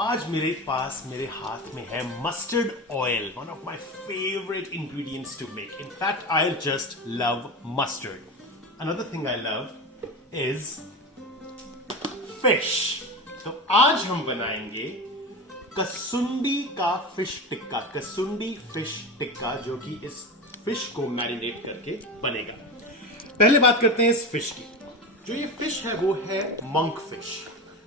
आज मेरे पास मेरे हाथ में है mustard oil, one of my favourite ingredients to make. In fact I just love mustard. Another thing I love is fish. तो आज हम बनाएंगे कसुंदी का फिश टिक्का, कसुंदी फिश टिक्का, जो कि इस फिश को मैरिनेट करके बनेगा. पहले बात करते हैं इस फिश की. जो ये फिश है वो है monk fish.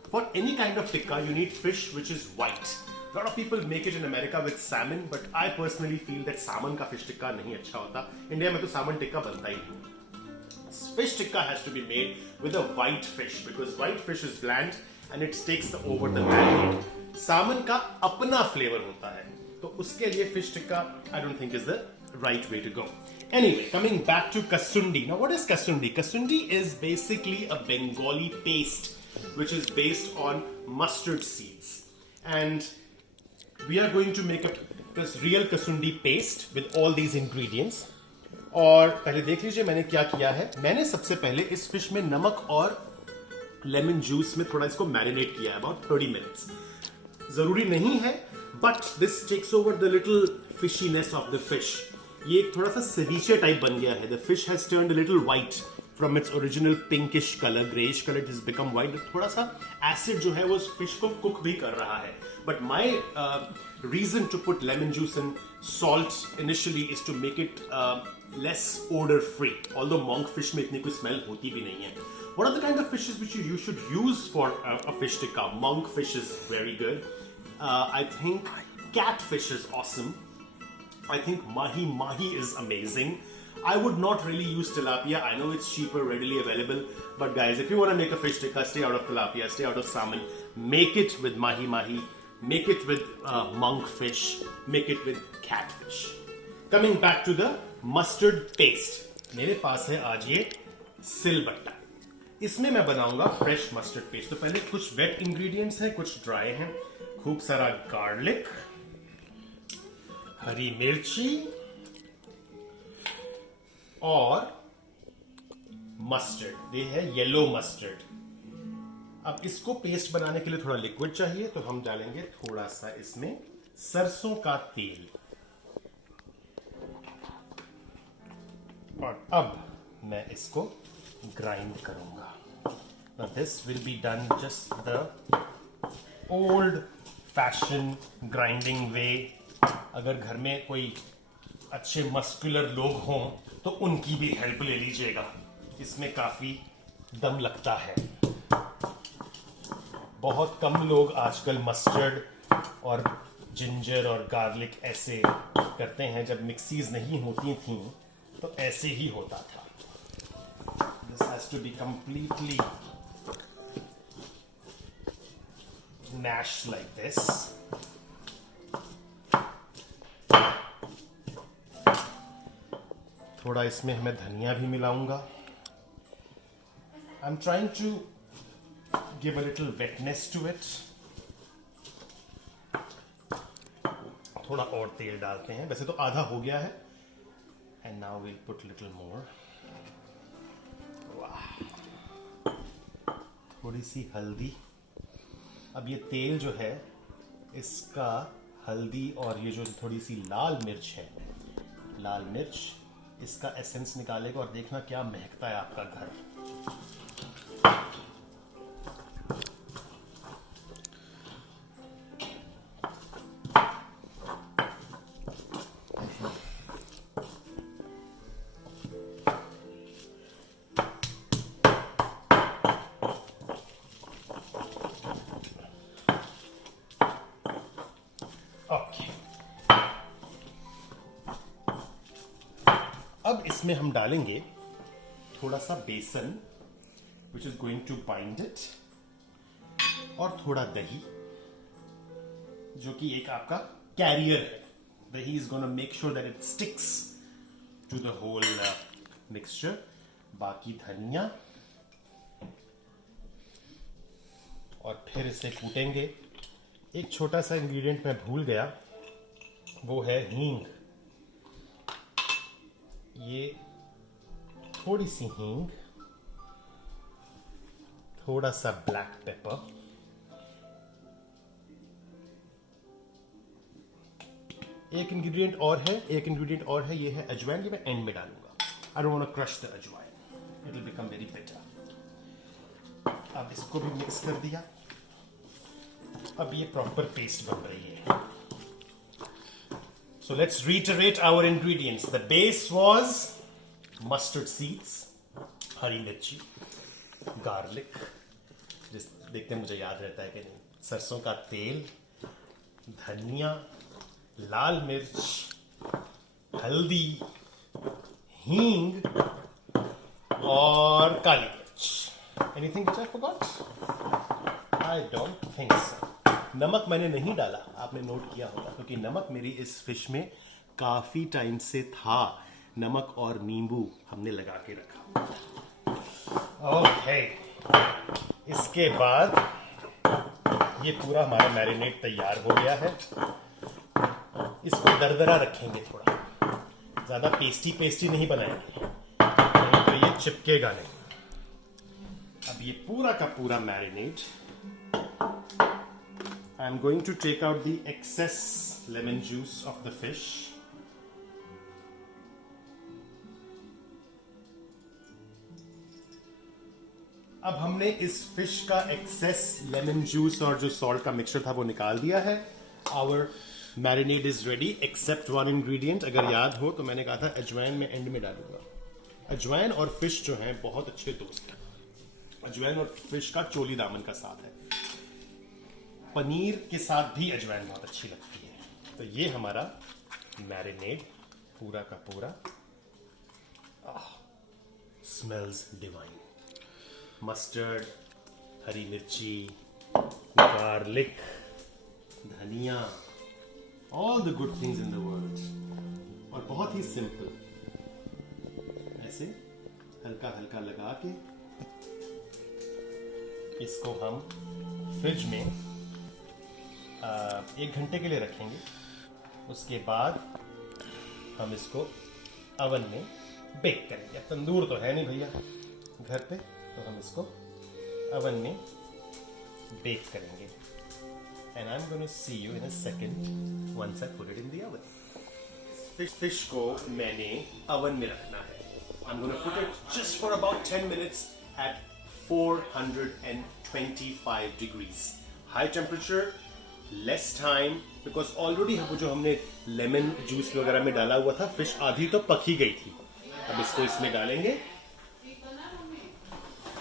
For any kind of tikka, you need fish which is white. A lot of people make it in America with salmon, but I personally feel that salmon का fish tikka नहीं अच्छा होता. India में तो salmon tikka बनता ही नहीं. Fish tikka has to be made with a white fish because white fish is bland and it takes over the marinade. Salmon का अपना flavor होता है, तो उसके लिए fish tikka I don't think is the right way to go. Anyway, coming back to Kasundi. Now, what is Kasundi? Kasundi is basically a Bengali paste which is based on mustard seeds, and we are going to make this real Kasundi paste with all these ingredients. और पहले देख लीजिए मैंने क्या किया है. मैंने सबसे पहले इस फिश में नमक और लेमन जूस में थोड़ा इसको मैरिनेट किया है, about 30 minutes. जरूरी नहीं है, but this takes over the little fishiness of the fish. ये थोड़ा सा ceviche टाइप बन गया है. The fish has turned a little white from its original pinkish color, grayish color. It has become white. थोड़ा सा acid जो है वो उस fish को cook भी कर रहा है. But my reason to put lemon juice and salt initially is to make it less odor free. Although monk fish में इतनी कोई smell होती भी नहीं है. What are the kind of fishes which you should use for a fish tikka? Monk fish is very good. I think catfish is awesome. I think mahi is amazing. I would not really use tilapia. I know it's cheaper, readily available. But guys, if you want to make a fish tikka, stay out of tilapia, stay out of salmon. Make it with mahi. Make it with monk fish. Make it with catfish. Coming back to the mustard paste. मेरे पास है आज ये सिलबट्टा. इसमें मैं बनाऊंगा fresh mustard paste. तो पहले कुछ वेट इंग्रेडिएंट्स हैं, कुछ ड्राई हैं. खूब सारा गार्लिक, हरी मिर्ची और मस्टर्ड. ये है येलो मस्टर्ड. अब इसको पेस्ट बनाने के लिए थोड़ा लिक्विड चाहिए, तो हम डालेंगे थोड़ा सा इसमें सरसों का तेल. और अब मैं इसको ग्राइंड करूंगा. Now this will be done just the old fashioned grinding way. अगर घर में कोई अच्छे मस्कुलर लोग हों तो उनकी भी हेल्प ले लीजिएगा. इसमें काफी दम लगता है. बहुत कम लोग आजकल मस्टर्ड और जिंजर और गार्लिक ऐसे करते हैं. जब मिक्सीज नहीं होती थी तो ऐसे ही होता था. This has to be completely mashed like this. थोड़ा इसमें मैं धनिया भी मिलाऊंगा. I am trying to give a little wetness to it. थोड़ा और तेल डालते हैं. वैसे तो आधा हो गया है. And now we'll put little more. वाह, थोड़ी सी हल्दी. अब ये तेल जो है इसका हल्दी और ये जो थोड़ी सी लाल मिर्च है, लाल मिर्च इसका एसेंस निकालेगा और देखना क्या महकता है आपका घर. ओके, अब इसमें हम डालेंगे थोड़ा सा बेसन which is going to bind it, और थोड़ा दही जो कि एक आपका कैरियर है. दही is gonna make sure that it sticks to the whole mixture. बाकी धनिया, और फिर इसे कूटेंगे. एक छोटा सा इंग्रेडिएंट मैं भूल गया, वो है हींग. ये थोड़ी सी हींग, थोड़ा सा ब्लैक पेपर, एक इंग्रेडिएंट और है, ये है अजवाइन, ये मैं एंड में डालूंगा। I don't want to crush the ajwain, it will become very bitter. अब इसको भी मिक्स कर दिया। अब ये प्रॉपर पेस्ट बन रही है। So let's reiterate our ingredients. The base was mustard seeds, हरी मिर्ची, garlic, जिस देखते मुझे याद रहता है कि नहीं, सरसों का तेल, धनिया, लाल मिर्च, हल्दी, हींग और काली मिर्च। Anything which I forgot? I don't think so. नमक मैंने नहीं डाला, आपने नोट किया होगा, क्योंकि नमक मेरी इस फिश में काफी टाइम से था। नमक और नींबू हमने लगा के रखा। ओके, इसके बाद ये पूरा हमारा मैरिनेड तैयार हो गया है। इसको दरदरा रखेंगे, थोड़ा ज्यादा पेस्टी नहीं बनाएंगे, नहीं तो ये चिपकेगा नहीं। अब ये पूरा का पूरा marinade, I'm going to take out the excess lemon juice of the fish. अब हमने इस फिश का एक्सेस लेमन जूस और जो सॉल्ट का मिक्सचर था वो निकाल दिया है। Our marinade is ready except one ingredient। अगर याद हो तो मैंने कहा था अजवाइन में एंड में डालूंगा। अजवाइन और फिश जो हैं बहुत अच्छे दोस्त हैं। अजवाइन और फिश का चोली दामन का साथ है। पनीर के साथ भी अजवाइन बहुत अच्छी लगती है। तो ये हमारा मैरिनेड पूरा का पूरा स्मेल्स डिवाइन। मस्टर्ड, हरी मिर्ची, गार्लिक, धनिया, all the good things in the world. और बहुत ही सिंपल, ऐसे हल्का हल्का लगा के इसको हम फ्रिज में 1 घंटे के लिए रखेंगे। उसके बाद हम इसको अवन में बेक करेंगे। तंदूर तो है नहीं भैया घर पे, तो हम इसको अवन में बेक करेंगे। And I am going to see you in a second once I put it in the oven. फिश को मैंने अवन में रखना है। I am going to put it just for about 10 minutes at 425 degrees. High temperature, less time, because already वो जो हमने lemon juice वगैरह में डाला हुआ था, फिश आधी तो पक ही गई थी। अब इसको इसमें डालेंगे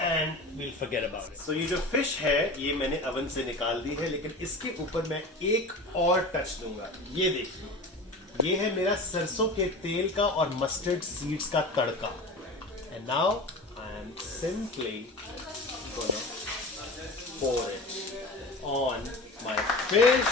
and we'll forget about it। So ये जो फिश है ये मैंने अवन से निकाल दी है, लेकिन इसके ऊपर मैं एक और टच दूंगा। ये देखिए, ये है मेरा सरसों के तेल का और मस्टर्ड सीड्स का तड़का। And now I am simply gonna pour it on my fish